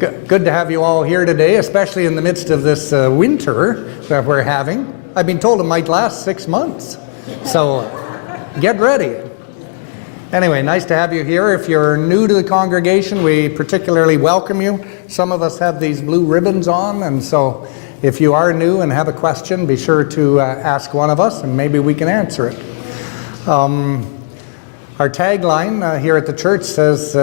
Good to have you all here today, especially in the midst of this winter that we're having. I've been told it might last 6 months, so get ready. Anyway, nice to have you here. If you're new to the congregation, we particularly welcome you. Some of us have these blue ribbons on, and so if you are new and have a question, be sure to ask one of us, and maybe we can answer it. Our tagline here at the church says,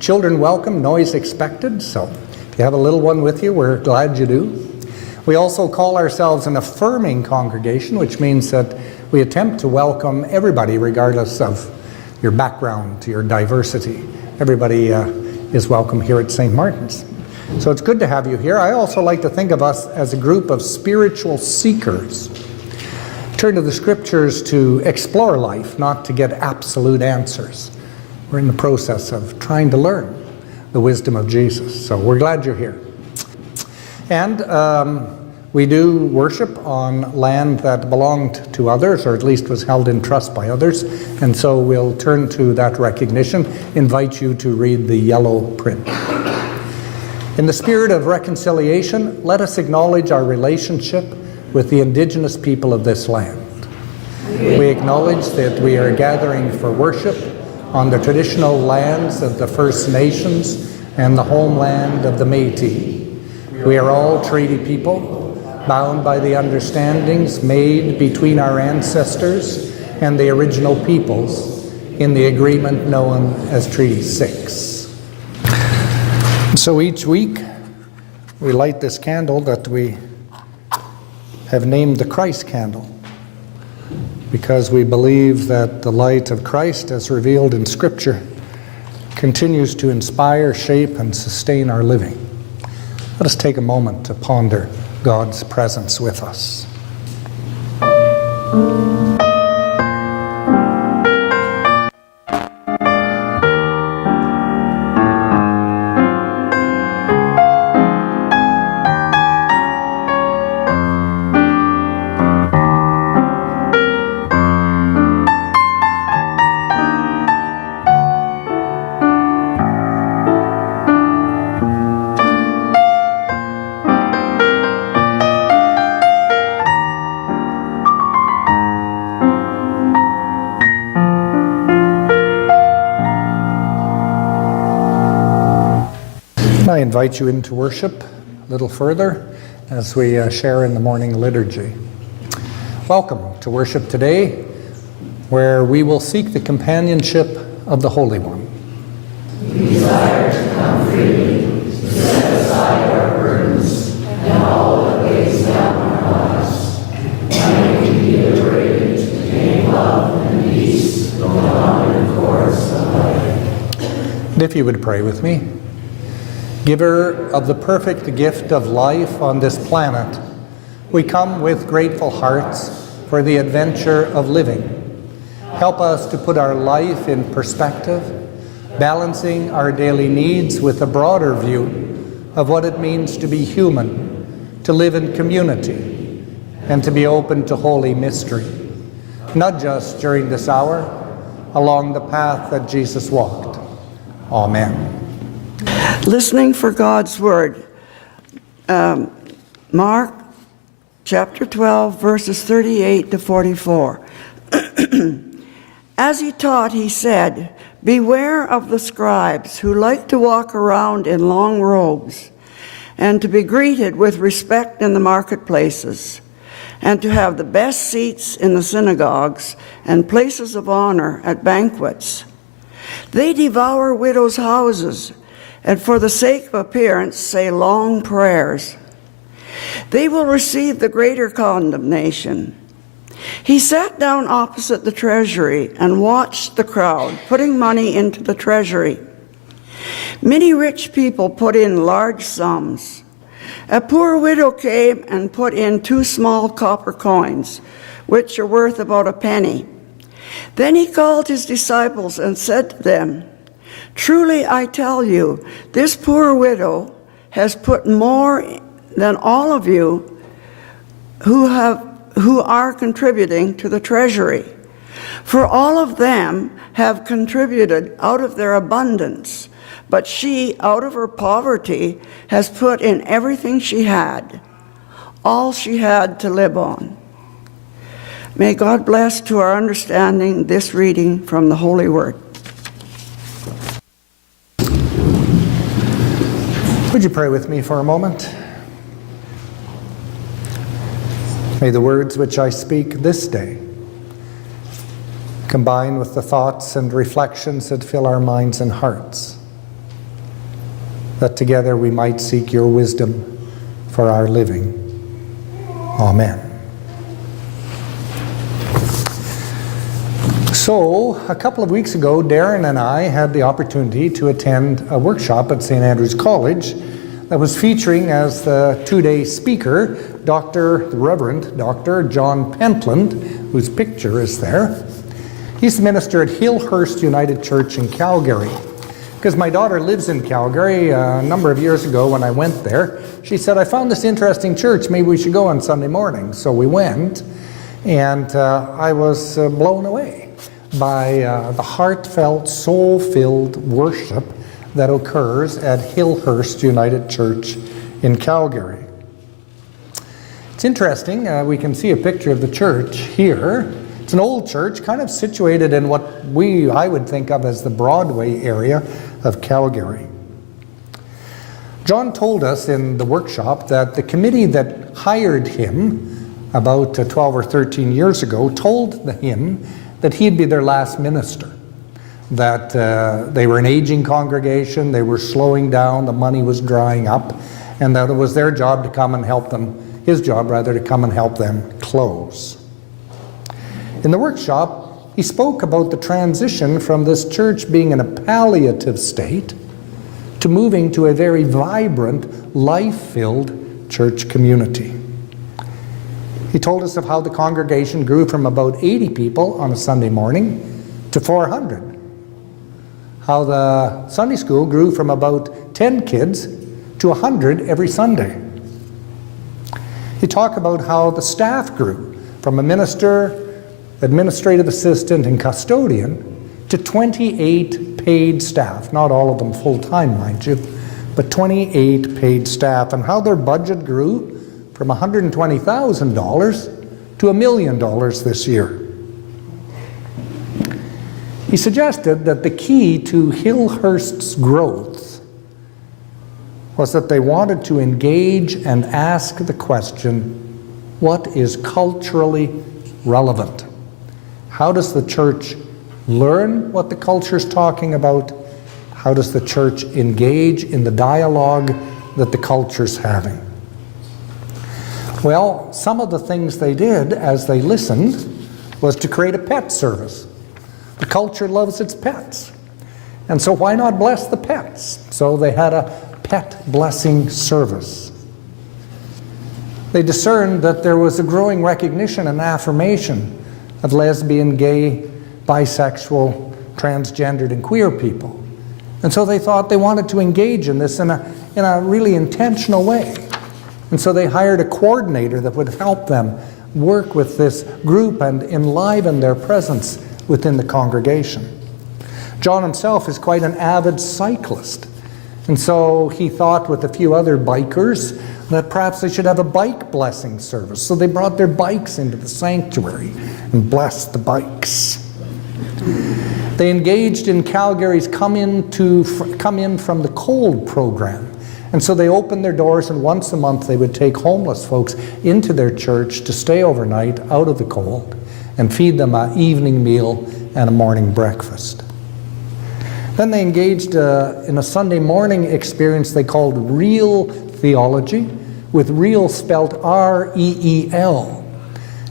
children welcome, noise expected. So if you have a little one with you, we're glad you do. We also call ourselves an affirming congregation, which means that we attempt to welcome everybody regardless of your background, your diversity. Everybody is welcome here at St. Martin's. So it's good to have you here. I also like to think of us as a group of spiritual seekers. Turn to the scriptures to explore life, not to get absolute answers. We're in the process of trying to learn the wisdom of Jesus. So we're glad you're here. And we do worship on land that belonged to others, or at least was held in trust by others. And so we'll turn to that recognition, invite you to read the yellow print. In the spirit of reconciliation, let us acknowledge our relationship with the indigenous people of this land. We acknowledge that we are gathering for worship on the traditional lands of the First Nations and the homeland of the Métis. We are all treaty people, bound by the understandings made between our ancestors and the original peoples in the agreement known as Treaty 6. So each week we light this candle that we have named the Christ candle, because we believe that the light of Christ, as revealed in Scripture, continues to inspire, shape, and sustain our living. Let us take a moment to ponder God's presence with us. I invite you into worship a little further as we share in the morning liturgy. Welcome to worship today, where we will seek the companionship of the Holy One. We desire to come freely, to set aside our burdens and all that weighs down our lives, and we can be liberated to gain love and peace from the wandering course of life. And if you would pray with me. Giver of the perfect gift of life on this planet, we come with grateful hearts for the adventure of living. Help us to put our life in perspective, balancing our daily needs with a broader view of what it means to be human, to live in community, and to be open to holy mystery, not just during this hour, along the path that Jesus walked. Amen. Listening for God's Word. Mark chapter 12, verses 38 to 44. As he taught, he said, "Beware of the scribes who like to walk around in long robes, and to be greeted with respect in the marketplaces, and to have the best seats in the synagogues and places of honor at banquets. They devour widows' houses, and for the sake of appearance say long prayers. They will receive the greater condemnation." He sat down opposite the treasury and watched the crowd putting money into the treasury. Many rich people put in large sums. A poor widow came and put in 2 small copper coins, which are worth about a penny. Then he called his disciples and said to them, "Truly I tell you, this poor widow has put more than all of you who are contributing to the treasury. For all of them have contributed out of their abundance, but she, out of her poverty, has put in everything she had, all she had to live on. May God bless to our understanding this reading from the Holy Word. Would you pray with me for a moment? May the words which I speak this day combine with the thoughts and reflections that fill our minds and hearts, that together we might seek your wisdom for our living. Amen. So, a couple of weeks ago, Darren and I had the opportunity to attend a workshop at St. Andrew's College that was featuring as the two-day speaker, the Reverend Dr. John Pentland, whose picture is there. He's the minister at Hillhurst United Church in Calgary. Because my daughter lives in Calgary, a number of years ago when I went there, she said, I found this interesting church, maybe we should go on Sunday morning. So we went, and I was blown away by the heartfelt, soul-filled worship that occurs at Hillhurst United Church in Calgary. It's interesting, we can see a picture of the church here. It's an old church, kind of situated in what I would think of as the Broadway area of Calgary. John told us in the workshop that the committee that hired him about 12 or 13 years ago told him that he'd be their last minister, that they were an aging congregation, they were slowing down, the money was drying up, and that it was their job to come and help them, his job rather, to come and help them close. In the workshop, he spoke about the transition from this church being in a palliative state to moving to a very vibrant, life-filled church community. He told us of how the congregation grew from about 80 people on a Sunday morning to 400. How the Sunday school grew from about 10 kids to 100 every Sunday. He talked about how the staff grew from a minister, administrative assistant, and custodian to 28 paid staff. Not all of them full-time, mind you, but 28 paid staff, and how their budget grew from $120,000 to $1 million this year. He suggested that the key to Hillhurst's growth was that they wanted to engage and ask the question, what is culturally relevant? How does the church learn what the culture's talking about? How does the church engage in the dialogue that the culture's having? Well, some of the things they did as they listened was to create a pet service. The culture loves its pets. And so why not bless the pets? So they had a pet blessing service. They discerned that there was a growing recognition and affirmation of lesbian, gay, bisexual, transgendered, and queer people. And so they thought they wanted to engage in this in a really intentional way. And so they hired a coordinator that would help them work with this group and enliven their presence within the congregation. John himself is quite an avid cyclist. And so he thought with a few other bikers that perhaps they should have a bike blessing service. So they brought their bikes into the sanctuary and blessed the bikes. They engaged in Calgary's Come In From the Cold program. And so they opened their doors, and once a month they would take homeless folks into their church to stay overnight out of the cold and feed them an evening meal and a morning breakfast. Then they engaged in a Sunday morning experience they called Real Theology, with real spelt R-E-E-L.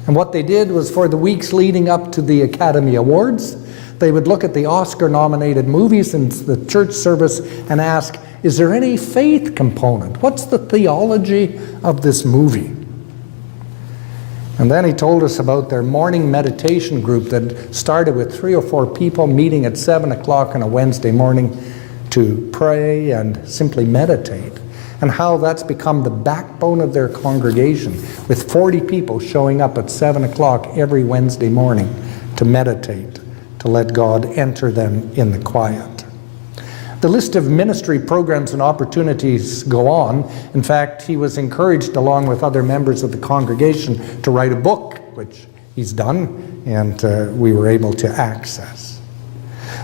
And what they did was, for the weeks leading up to the Academy Awards, they would look at the Oscar-nominated movies in the church service and ask, is there any faith component? What's the theology of this movie? And then he told us about their morning meditation group that started with 3 or 4 people meeting at 7 o'clock on a Wednesday morning to pray and simply meditate, and how that's become the backbone of their congregation, with 40 people showing up at 7 o'clock every Wednesday morning to meditate, to let God enter them in the quiet. The list of ministry programs and opportunities go on. In fact, he was encouraged, along with other members of the congregation, to write a book, which he's done, and we were able to access.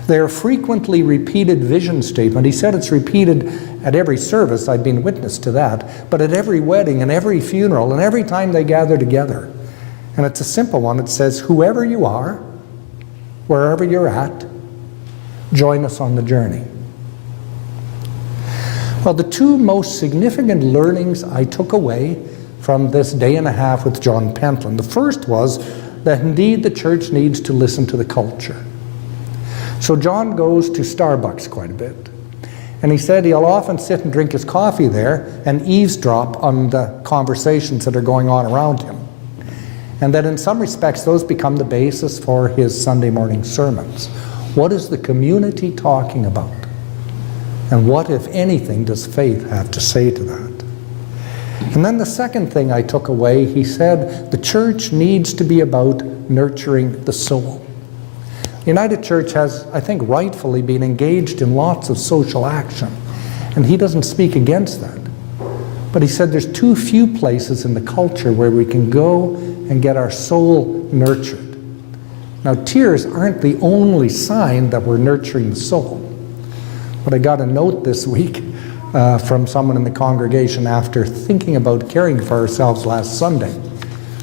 Their frequently repeated vision statement, he said it's repeated at every service, I've been witness to that, but at every wedding and every funeral and every time they gather together. And it's a simple one. It says, whoever you are, wherever you're at, join us on the journey. Well, the two most significant learnings I took away from this day and a half with John Pentland. The first was that indeed the church needs to listen to the culture. So John goes to Starbucks quite a bit. And he said he'll often sit and drink his coffee there and eavesdrop on the conversations that are going on around him. And that in some respects those become the basis for his Sunday morning sermons. What is the community talking about? And what, if anything, does faith have to say to that? And then the second thing I took away, he said the church needs to be about nurturing the soul. The United Church has, I think, rightfully been engaged in lots of social action, and he doesn't speak against that. But he said there's too few places in the culture where we can go and get our soul nurtured. Now, tears aren't the only sign that we're nurturing the soul. But I got a note this week from someone in the congregation after thinking about caring for ourselves last Sunday,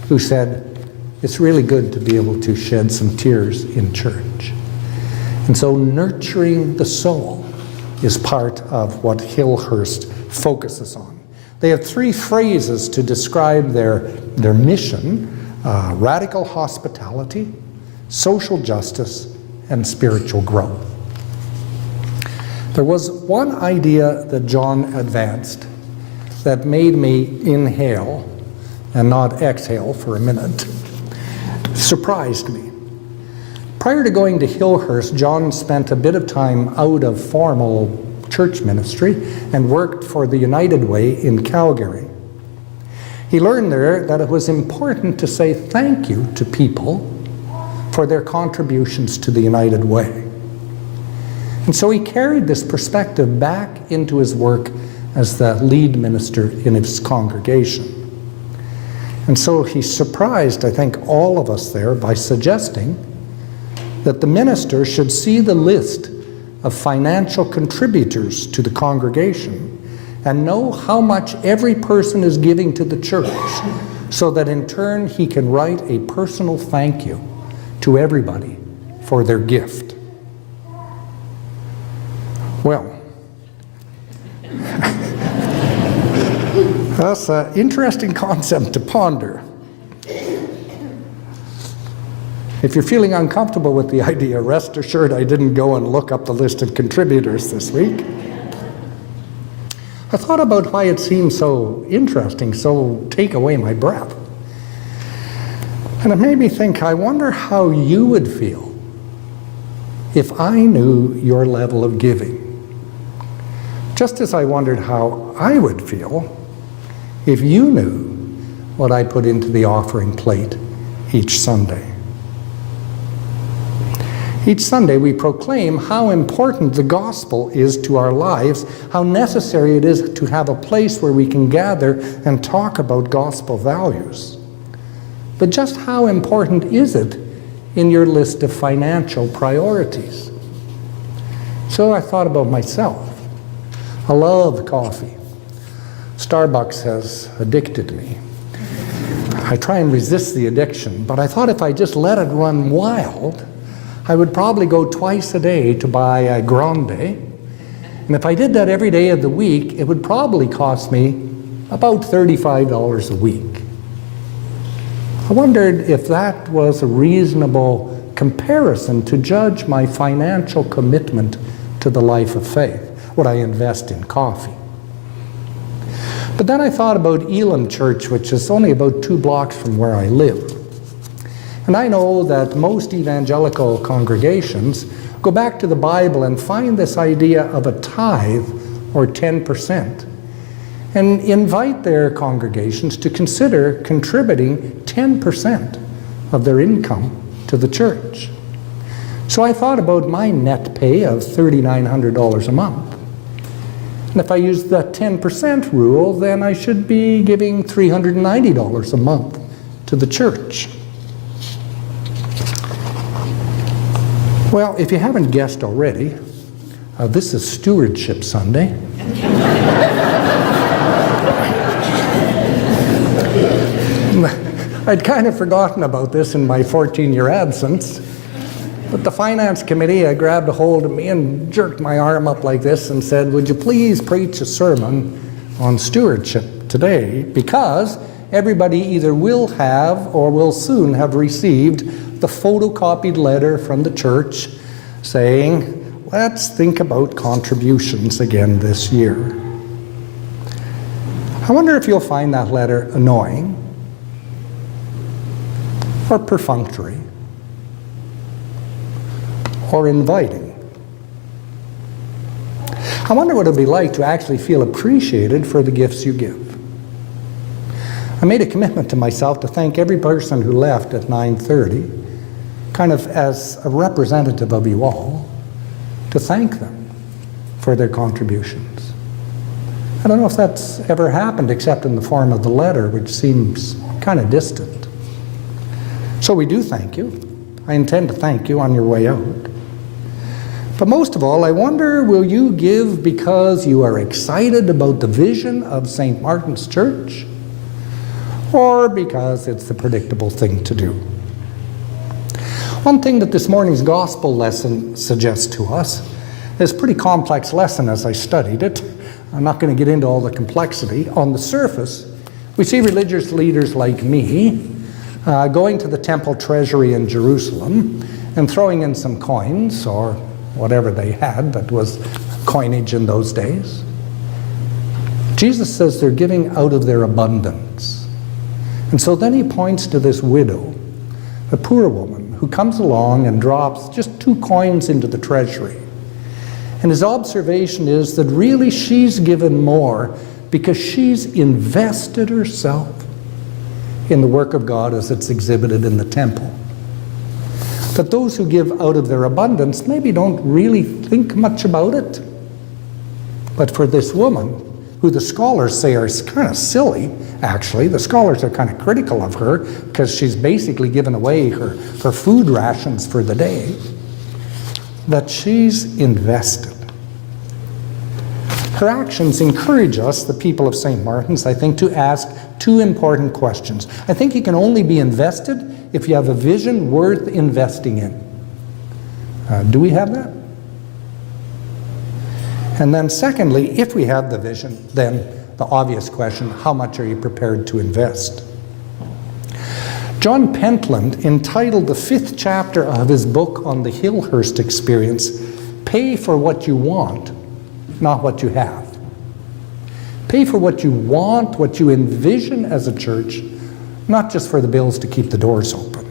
who said, it's really good to be able to shed some tears in church. And so nurturing the soul is part of what Hillhurst focuses on. They have three phrases to describe their mission: radical hospitality, social justice, and spiritual growth. There was one idea that John advanced that made me inhale and not exhale for a minute. Surprised me. Prior to going to Hillhurst, John spent a bit of time out of formal church ministry and worked for the United Way in Calgary. He learned there that it was important to say thank you to people for their contributions to the United Way. And so he carried this perspective back into his work as the lead minister in his congregation. And so he surprised, I think, all of us there by suggesting that the minister should see the list of financial contributors to the congregation and know how much every person is giving to the church, so that in turn he can write a personal thank you to everybody for their gift. Well, that's an interesting concept to ponder. If you're feeling uncomfortable with the idea, rest assured I didn't go and look up the list of contributors this week. I thought about why it seemed so interesting, so take away my breath. And it made me think, I wonder how you would feel if I knew your level of giving. Just as I wondered how I would feel if you knew what I put into the offering plate each Sunday. Each Sunday we proclaim how important the gospel is to our lives, how necessary it is to have a place where we can gather and talk about gospel values. But just how important is it in your list of financial priorities? So I thought about myself. I love coffee. Starbucks has addicted me. I try and resist the addiction, but I thought if I just let it run wild, I would probably go twice a day to buy a grande. And if I did that every day of the week, it would probably cost me about $35 a week. I wondered if that was a reasonable comparison to judge my financial commitment to the life of faith, what I invest in coffee. But then I thought about Elam Church, which is only about 2 blocks from where I live. And I know that most evangelical congregations go back to the Bible and find this idea of a tithe, or 10%, and invite their congregations to consider contributing 10% of their income to the church. So I thought about my net pay of $3,900 a month. And if I use the 10% rule, then I should be giving $390 a month to the church. Well, if you haven't guessed already, this is Stewardship Sunday. I'd kind of forgotten about this in my 14-year absence, but the finance committee grabbed a hold of me and jerked my arm up like this and said, "Would you please preach a sermon on stewardship today? Because everybody either will have or will soon have received the photocopied letter from the church saying, let's think about contributions again this year." I wonder if you'll find that letter annoying or perfunctory or inviting. I wonder what it would be like to actually feel appreciated for the gifts you give. I made a commitment to myself to thank every person who left at 9:30, kind of as a representative of you all, to thank them for their contributions. I don't know if that's ever happened except in the form of the letter, which seems kind of distant. So we do thank you. I intend to thank you on your way out. But most of all, I wonder, will you give because you are excited about the vision of St. Martin's Church, or because it's the predictable thing to do? One thing that this morning's gospel lesson suggests to us is a pretty complex lesson as I studied it. I'm not going to get into all the complexity. On the surface, we see religious leaders like me going to the temple treasury in Jerusalem and throwing in some coins, or whatever they had that was coinage in those days. Jesus says they're giving out of their abundance. And so then he points to this widow, a poor woman, who comes along and drops just 2 coins into the treasury. And his observation is that really she's given more because she's invested herself in the work of God as it's exhibited in the temple. That those who give out of their abundance maybe don't really think much about it. But for this woman, who the scholars say are kind of silly, actually, the scholars are kind of critical of her because she's basically given away her food rations for the day, that she's invested. Her actions encourage us, the people of St. Martin's, I think, to ask 2 important questions. I think you can only be invested if you have a vision worth investing in. Do we have that? And then secondly, if we have the vision, then the obvious question, how much are you prepared to invest? John Pentland entitled the 5th chapter of his book on the Hillhurst experience, "Pay for what you want, not what you have." Pay for what you want, what you envision as a church, not just for the bills to keep the doors open.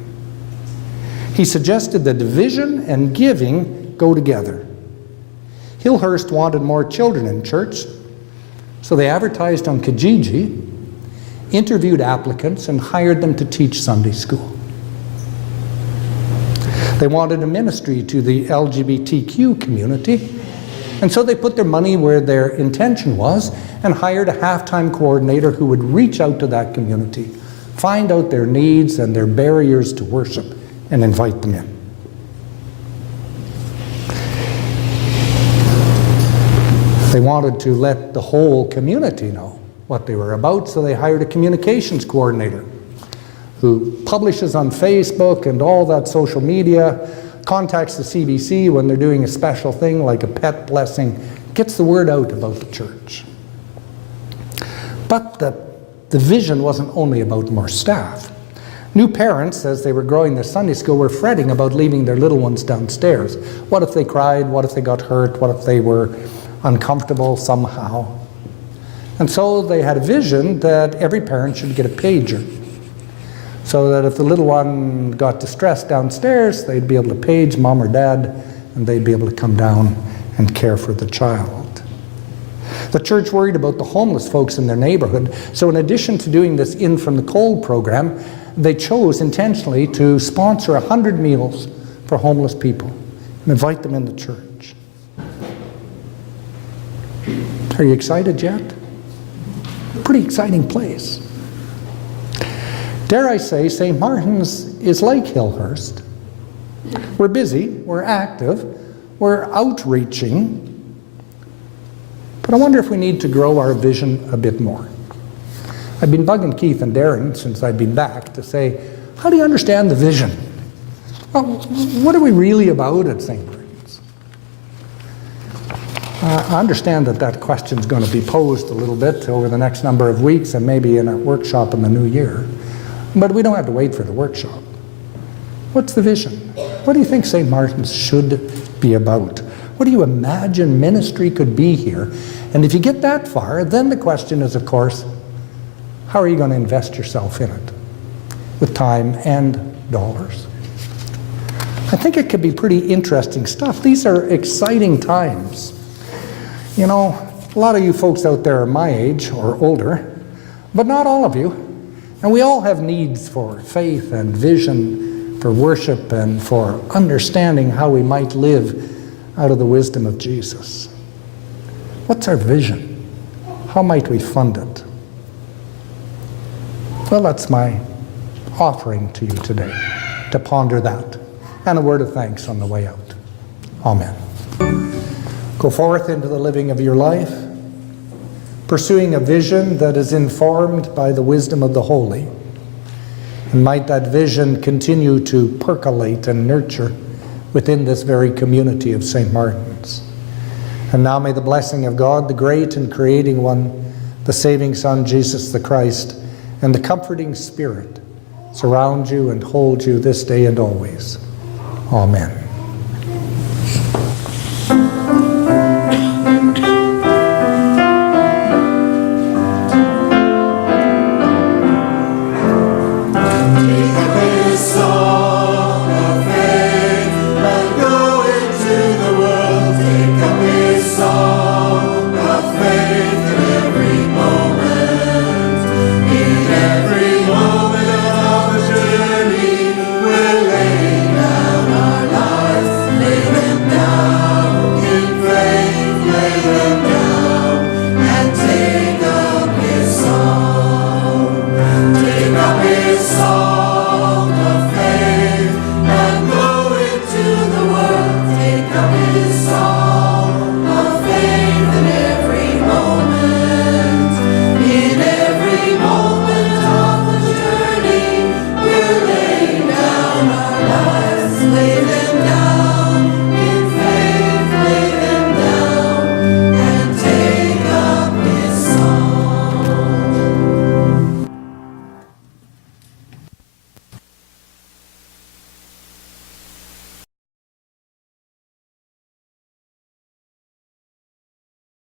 He suggested that vision and giving go together. Hillhurst wanted more children in church, so they advertised on Kijiji, interviewed applicants, and hired them to teach Sunday school. They wanted a ministry to the LGBTQ community, and so they put their money where their intention was and hired a half-time coordinator who would reach out to that community, find out their needs and their barriers to worship, and invite them in. They wanted to let the whole community know what they were about, so they hired a communications coordinator who publishes on Facebook and all that social media, contacts the CBC when they're doing a special thing like a pet blessing, gets the word out about the church. But the vision wasn't only about more staff. New parents, as they were growing their Sunday school, were fretting about leaving their little ones downstairs. What if they cried? What if they got hurt? What if they were uncomfortable somehow? And so they had a vision that every parent should get a pager, so that if the little one got distressed downstairs, they'd be able to page mom or dad, and they'd be able to come down and care for the child. The church worried about the homeless folks in their neighborhood, so in addition to doing this In From the Cold program, they chose intentionally to sponsor 100 meals for homeless people and invite them into church. Are you excited yet? Pretty exciting place. Dare I say, St. Martin's is like Hillhurst. We're busy, we're active, we're outreaching, but I wonder if we need to grow our vision a bit more. I've been bugging Keith and Darren since I've been back to say, how do you understand the vision? Well, what are we really about at St. Martin's? I understand that question's going to be posed a little bit over the next number of weeks and maybe in a workshop in the new year. But we don't have to wait for the workshop. What's the vision? What do you think St. Martin's should be about? What do you imagine ministry could be here? And if you get that far, then the question is, of course, how are you going to invest yourself in it? With time and dollars. I think it could be pretty interesting stuff. These are exciting times. You know, a lot of you folks out there are my age or older, but not all of you. And we all have needs for faith and vision, for worship, and for understanding how we might live out of the wisdom of Jesus. What's our vision? How might we fund it? Well, that's my offering to you today, to ponder that, and a word of thanks on the way out. Amen. Go forth into the living of your life, pursuing a vision that is informed by the wisdom of the holy. And might that vision continue to percolate and nurture within this very community of St. Martin's. And now may the blessing of God, the great and creating one, the saving Son, Jesus the Christ, and the comforting Spirit surround you and hold you this day and always. Amen.